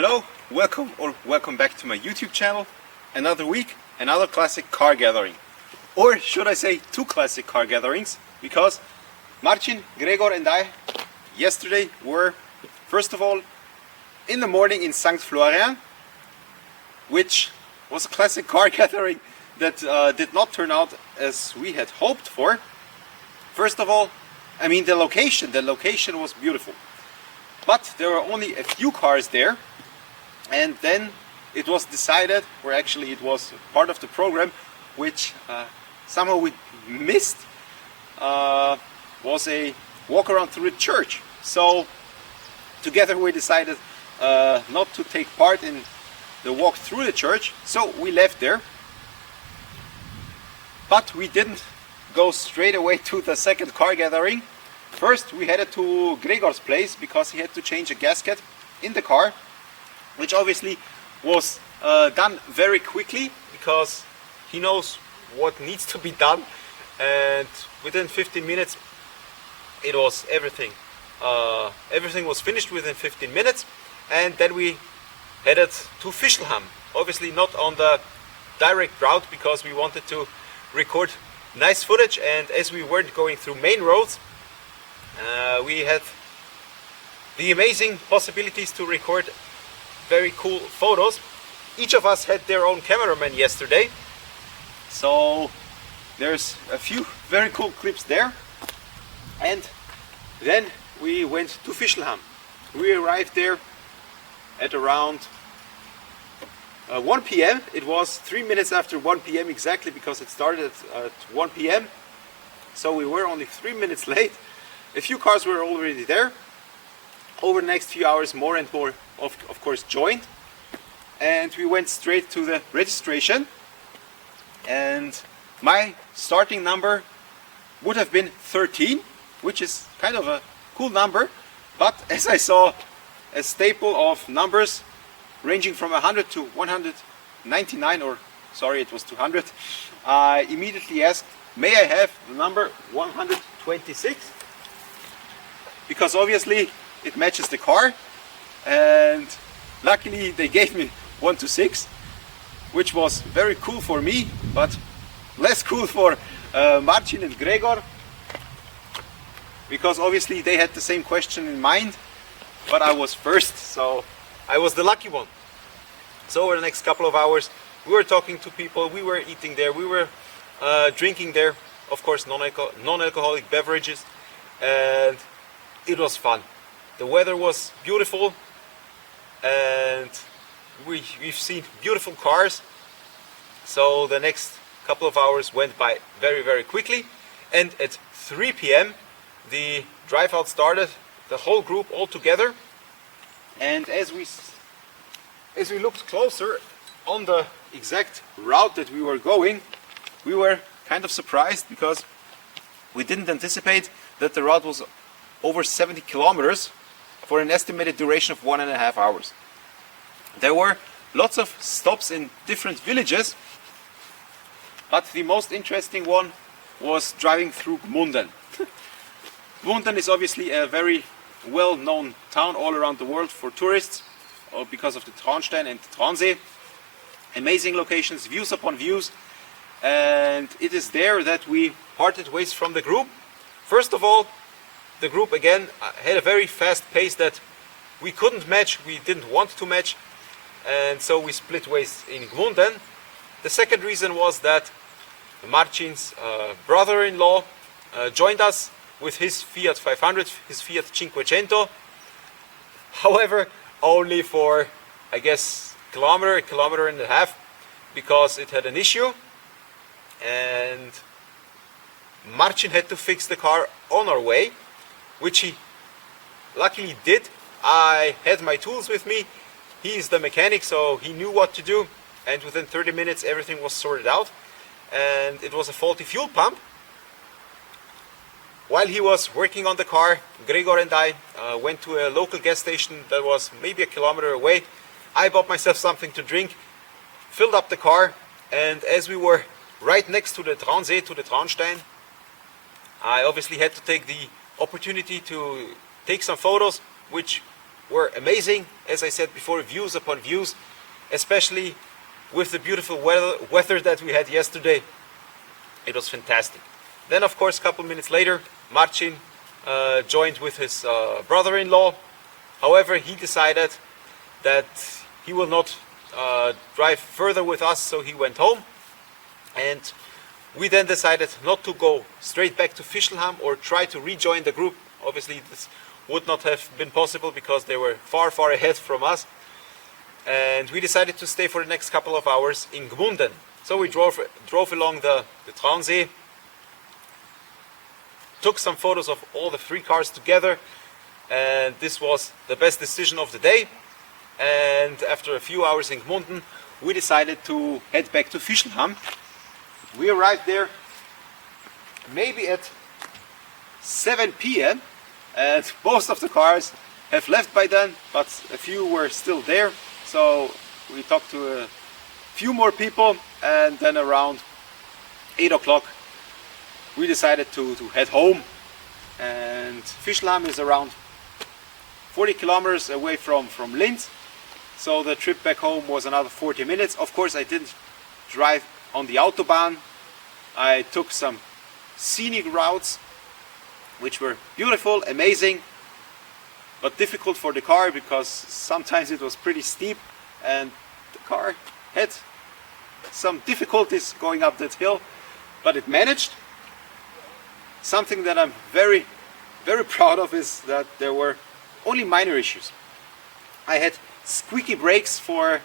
Hello, welcome back to my YouTube channel. Another week, another classic car gathering. Or should I say two classic car gatherings, because Marcin, Gregor and I yesterday were, first of all, in the morning in St. Florian, which was a classic car gathering that did not turn out as we had hoped for. First of all, I mean the location was beautiful. But there were only a few cars there, and then it was decided, or actually it was part of the program, which somehow we missed, was a walk around through the church. So together we decided not to take part in the walk through the church, so we left there. But we didn't go straight away to the second car gathering. First we headed to Gregor's place because he had to change a gasket in the car, which obviously was done very quickly because he knows what needs to be done, and within 15 minutes it was everything was finished within 15 minutes. And then we headed to Fischlham, obviously not on the direct route because we wanted to record nice footage, and as we weren't going through main roads, we had the amazing possibilities to record very cool photos. Each of us had their own cameraman yesterday, so there's a few very cool clips there. And then we went to Fischlham. We arrived there at around 1 p.m. It was 3 minutes after 1 p.m. exactly, because it started at 1 p.m. So we were only 3 minutes late. A few cars were already there. Over the next few hours, more and more of course joined, and we went straight to the registration. And my starting number would have been 13, which is kind of a cool number, but as I saw a staple of numbers ranging from 100 to 199, or sorry, it was 200, I immediately asked, may I have the number 126? Because obviously it matches the car, and luckily they gave me 126, which was very cool for me, but less cool for Marcin and Gregor, because obviously they had the same question in mind, but I was first, so I was the lucky one. So over the next couple of hours we were talking to people, we were eating there, we were drinking there, of course non-alcoholic beverages, and it was fun. The weather was beautiful, and we've seen beautiful cars. So the next couple of hours went by very, very quickly, and at 3 p.m. the drive out started, the whole group all together. And as we looked closer on the exact route that we were going, we were kind of surprised because we didn't anticipate that the route was over 70 kilometers for an estimated duration of 1.5 hours. There were lots of stops in different villages, but the most interesting one was driving through Gmunden. Gmunden is obviously a very well-known town all around the world for tourists, because of the Traunstein and the Traunsee. Amazing locations, views upon views, and it is there that we parted ways from the group. First of all, the group again had a very fast pace that we couldn't match, we didn't want to match, and so we split ways in Gmunden. The second reason was that Marcin's brother-in-law joined us with his Fiat 500, his Fiat 500. However, only for, I guess, a kilometer and a half, because it had an issue, and Marcin had to fix the car on our way, which he luckily did. I had my tools with me, he is the mechanic, so he knew what to do, and within 30 minutes everything was sorted out, and it was a faulty fuel pump. While he was working on the car, Gregor and I went to a local gas station that was maybe a kilometer away. I bought myself something to drink, filled up the car, and as we were right next to the Traunsee, to the Traunstein, I obviously had to take the opportunity to take some photos, which were amazing. As I said before, views upon views, especially with the beautiful weather that we had yesterday. It was fantastic. Then of course a couple minutes later, Marcin joined with his brother-in-law. However, he decided that he will not drive further with us, so he went home. And we then decided not to go straight back to Fischlham or try to rejoin the group. Obviously this would not have been possible because they were far ahead from us. And we decided to stay for the next couple of hours in Gmunden. So we drove along the Traunsee, took some photos of all the three cars together, and this was the best decision of the day. And after a few hours in Gmunden, we decided to head back to Fischlham. We arrived there maybe at 7 p.m. and most of the cars have left by then, but a few were still there. So we talked to a few more people, and then around 8 o'clock we decided to head home. And Fischlham is around 40 kilometers away from Linz, so the trip back home was another 40 minutes. Of course, I didn't drive on the Autobahn. I took some scenic routes which were beautiful, amazing, but difficult for the car because sometimes it was pretty steep and the car had some difficulties going up that hill, but it managed. Something that I'm very proud of is that there were only minor issues. I had squeaky brakes for a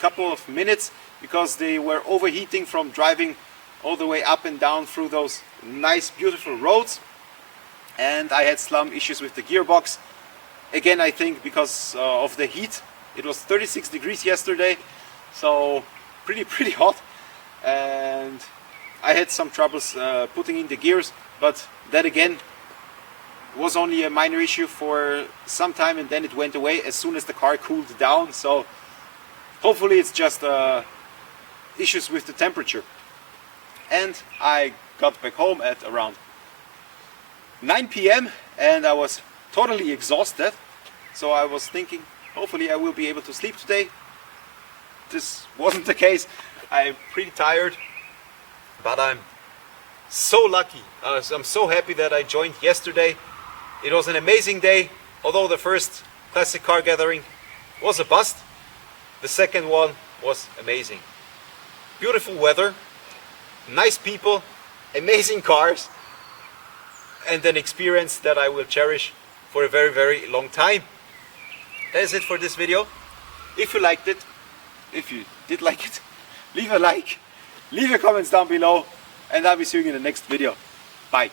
couple of minutes because they were overheating from driving all the way up and down through those nice beautiful roads, and I had some issues with the gearbox. Again, I think because of the heat. It was 36 degrees yesterday, so pretty hot, and I had some troubles putting in the gears, but that again was only a minor issue for some time, and then it went away as soon as the car cooled down. So hopefully it's just issues with the temperature. And I got back home at around 9 p.m. and I was totally exhausted, so I was thinking hopefully I will be able to sleep today. This wasn't the case. I'm pretty tired, but I'm so lucky. I'm so happy that I joined yesterday. It was an amazing day. Although the first classic car gathering was a bust, the second one was amazing. Beautiful weather, nice people, amazing cars, and an experience that I will cherish for a very long time. That is it for this video. If you liked it, if you did like it, leave a like, leave your comments down below, and I'll be seeing you in the next video. Bye.